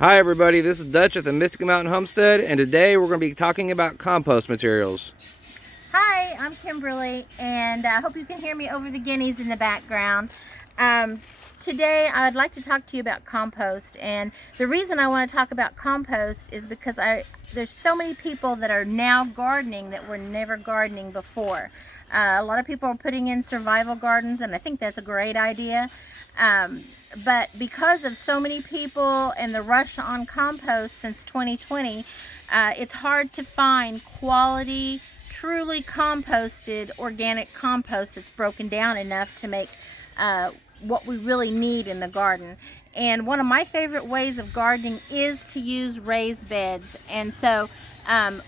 Hi everybody, this is Dutch at the Mystic Mountain Homestead, and today we're going to be talking about compost materials. Hi, I'm Kimberly, and I hope you can hear me over the guineas in the background. Today I'd like to talk to you about compost, and the reason I want to talk about compost is because there's so many people that are now gardening that were never gardening before. A lot of people are putting in survival gardens, and I think that's a great idea. But because of so many people and the rush on compost since 2020, it's hard to find quality, truly composted organic compost that's broken down enough to make what we really need in the garden. And one of my favorite ways of gardening is to use raised beds. And so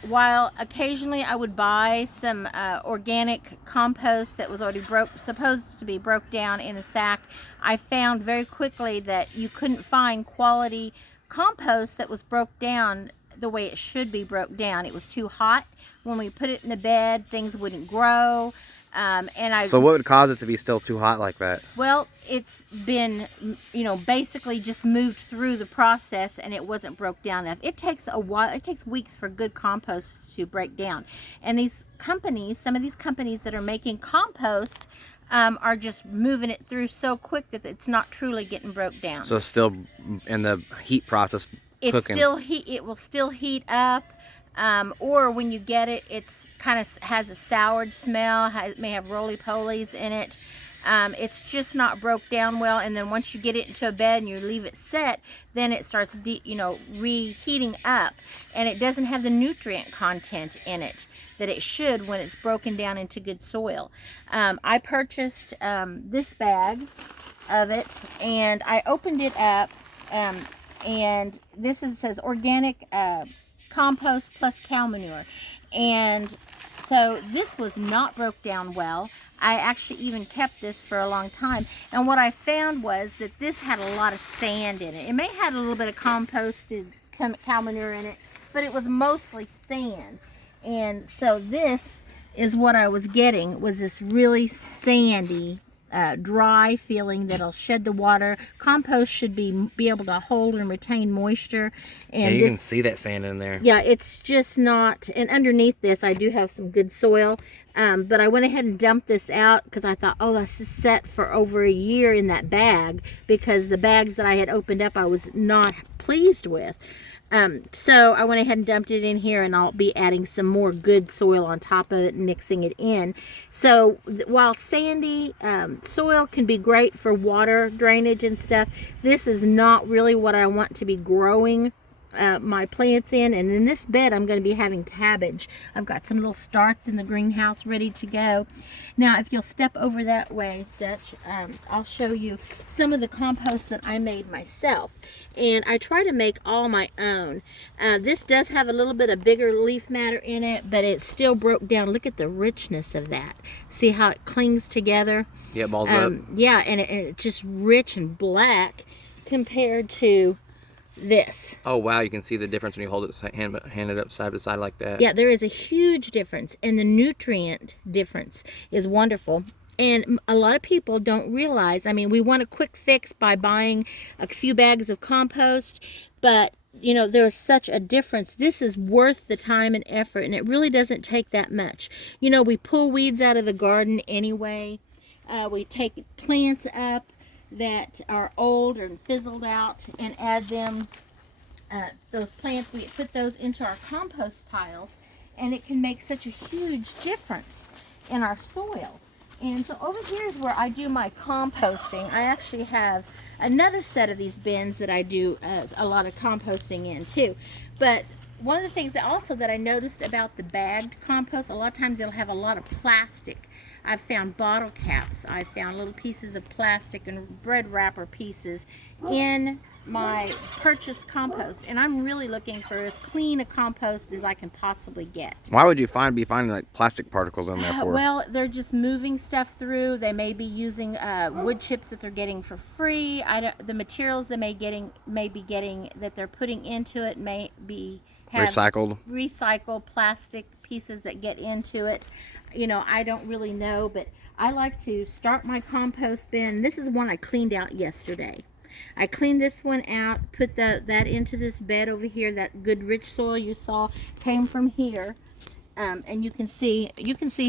while occasionally I would buy some organic compost that was already supposed to be broke down in a sack, I found very quickly that you couldn't find quality compost that was broke down the way it should be broke down. It was too hot. When we put it in the bed, things wouldn't grow. So what would cause it to be still too hot like that? Well, it's been, basically just moved through the process and it wasn't broke down enough. It takes a while, it takes weeks for good compost to break down. And these companies, some of these companies that are making compost, are just moving it through so quick that it's not truly getting broke down. So it's still in the heat process cooking. It will still heat up. Or when you get it, it's kind of has a soured smell. It may have roly-polies in it. It's just not broke down well. And then once you get it into a bed and you leave it set, then it starts, reheating up, and it doesn't have the nutrient content in it that it should when it's broken down into good soil. I purchased this bag of it, and I opened it up, and says organic compost plus cow manure, and so this was not broke down well. I actually even kept this for a long time, and what I found was that this had a lot of sand in it. It may have a little bit of composted cow manure in it, but it was mostly sand. And so this is what I was getting, was this really sandy, dry feeling that'll shed the water. Compost should be able to hold and retain moisture. And you can see that sand in there. Yeah, it's just not. And underneath this, I do have some good soil. But I went ahead and dumped this out because I thought, oh, this is set for over a year in that bag, because the bags that I had opened up I was not pleased with. So I went ahead and dumped it in here, and I'll be adding some more good soil on top of it and mixing it in. So while sandy soil can be great for water drainage and stuff, this is not really what I want to be growing my plants in. And in this bed I'm going to be having cabbage. I've got some little starts in the greenhouse ready to go. Now if you'll step over that way, Dutch, I'll show you some of the compost that I made myself, and I try to make all my own. This does have a little bit of bigger leaf matter in it, but it's still broke down. Look at the richness of that. See how it clings together? Yeah, it balls up. Yeah, and it's just rich and black compared to this. Oh wow, you can see the difference when you hold it, hand it up side to side like that. Yeah, there is a huge difference, and the nutrient difference is wonderful. And a lot of people don't realize, we want a quick fix by buying a few bags of compost, but there's such a difference. This is worth the time and effort, and it really doesn't take that much. We pull weeds out of the garden anyway. We take plants up that are old and fizzled out and add them, those plants, we put those into our compost piles, and it can make such a huge difference in our soil. And so over here is where I do my composting. I actually have another set of these bins that I do a lot of composting in too. But one of the things that I noticed about the bagged compost, a lot of times it'll have a lot of plastic. I've found bottle caps, I've found little pieces of plastic and bread wrapper pieces in my purchased compost, and I'm really looking for as clean a compost as I can possibly get. Why would you be finding like plastic particles in there for? Well, they're just moving stuff through. They may be using wood chips that they're getting for free. The materials they may be getting that they're putting into it may have recycled plastic pieces that get into it. I don't really know, but I like to start my compost bin. This is one I cleaned out yesterday. I cleaned this one out, put that into this bed over here. That good rich soil you saw came from here. And you can see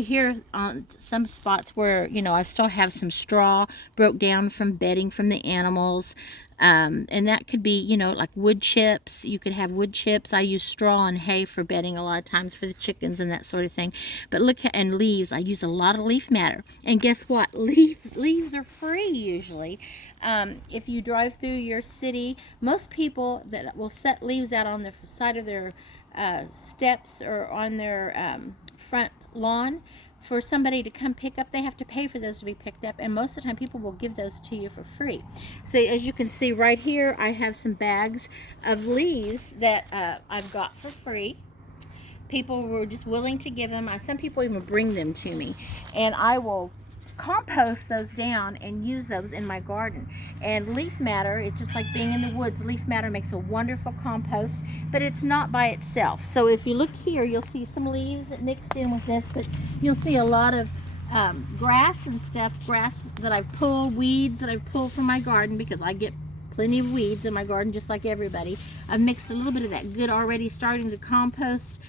here on some spots where, you know, I still have some straw broke down from bedding from the animals. And that could be, you know, like wood chips. You could have wood chips. I use straw and hay for bedding a lot of times for the chickens and that sort of thing. But look at, and leaves. I use a lot of leaf matter. And guess what? Leaves are free usually. If you drive through your city, most people that will set leaves out on the side of their steps or on their front lawn for somebody to come pick up, they have to pay for those to be picked up, and most of the time people will give those to you for free. So as you can see right here, I have some bags of leaves that I've got for free. People were just willing to give them. Some people even bring them to me, and I will compost those down and use those in my garden. And leaf matter, it's just like being in the woods. Leaf matter makes a wonderful compost, but it's not by itself. So if you look here, you'll see some leaves mixed in with this, but you'll see a lot of grass and stuff, grass that I've pulled, weeds that I've pulled from my garden, because I get plenty of weeds in my garden just like everybody. I've mixed a little bit of that good already starting to compost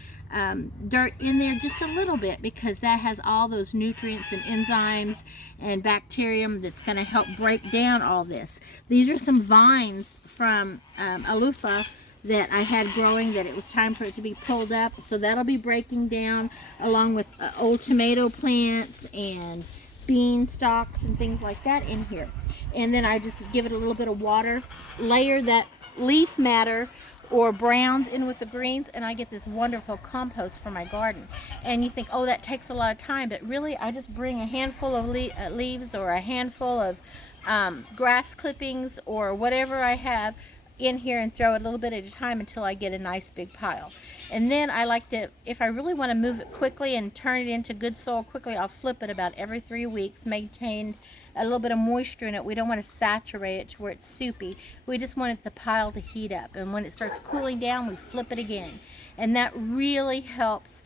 dirt in there, just a little bit, because that has all those nutrients and enzymes and bacterium that's going to help break down all this. These are some vines from a loofah that I had growing that it was time for it to be pulled up, so that'll be breaking down along with old tomato plants and bean stalks and things like that in here. And then I just give it a little bit of water, layer that leaf matter or browns in with the greens, and I get this wonderful compost for my garden. And you think, oh, that takes a lot of time, but really I just bring a handful of leaves or a handful of grass clippings or whatever I have in here and throw it a little bit at a time until I get a nice big pile. And then I like to, if I really want to move it quickly and turn it into good soil quickly, I'll flip it about every 3 weeks, maintain a little bit of moisture in it. We don't want to saturate it to where it's soupy. We just want the pile to heat up, and when it starts cooling down, we flip it again, and that really helps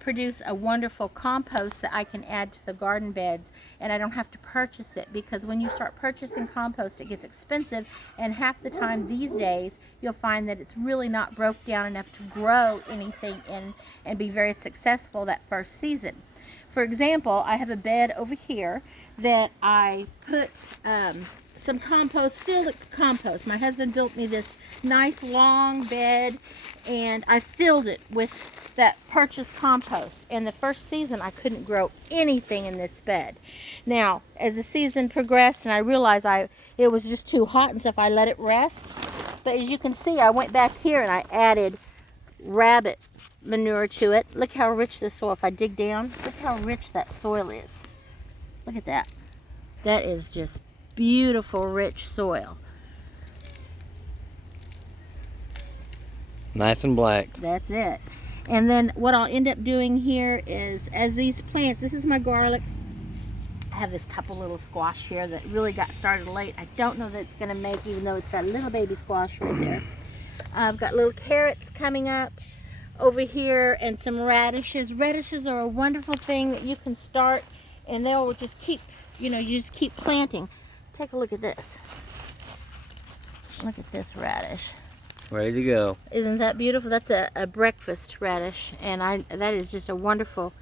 produce a wonderful compost that I can add to the garden beds, and I don't have to purchase it, because when you start purchasing compost, it gets expensive, and half the time these days you'll find that it's really not broke down enough to grow anything in and be very successful that first season. For example, I have a bed over here that I put some compost, filled it with compost. My husband built me this nice long bed, and I filled it with that purchased compost. And the first season I couldn't grow anything in this bed. Now, as the season progressed and I realized it was just too hot and stuff, I let it rest. But as you can see, I went back here and I added rabbit manure to it. Look how rich this soil, if I dig down, look how rich that soil is. Look at that. That is just beautiful, rich soil. Nice and black. That's it. And then what I'll end up doing here is, as these plants, this is my garlic. I have this couple little squash here that really got started late. I don't know that it's going to make, even though it's got a little baby squash right there. I've got little carrots coming up over here and some radishes. Radishes are a wonderful thing that you can start, and they'll just keep, you know, you just keep planting. Take a look at this. Look at this radish. Ready to go. Isn't that beautiful? That's a breakfast radish, and that is just a wonderful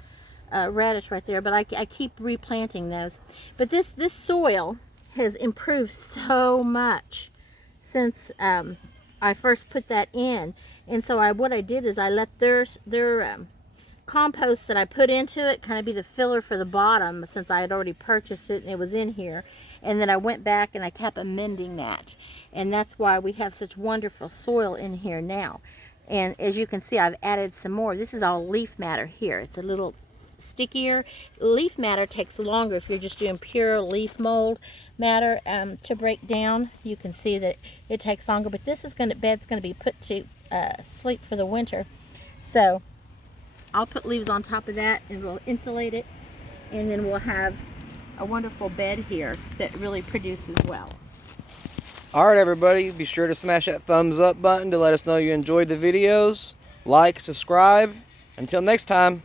radish right there. But I keep replanting those. But this soil has improved so much since I first put that in. And so what I did is I let their compost that I put into it kind of be the filler for the bottom, since I had already purchased it and it was in here. And then I went back and I kept amending that, and that's why we have such wonderful soil in here now. And as you can see, I've added some more. This is all leaf matter here. It's a little stickier. Leaf matter takes longer if you're just doing pure leaf mold matter to break down. You can see that it takes longer, but this is bed's going to be put to sleep for the winter. So I'll put leaves on top of that and we'll insulate it, and then we'll have a wonderful bed here that really produces well. Alright everybody, be sure to smash that thumbs up button to let us know you enjoyed the videos. Like, subscribe. Until next time.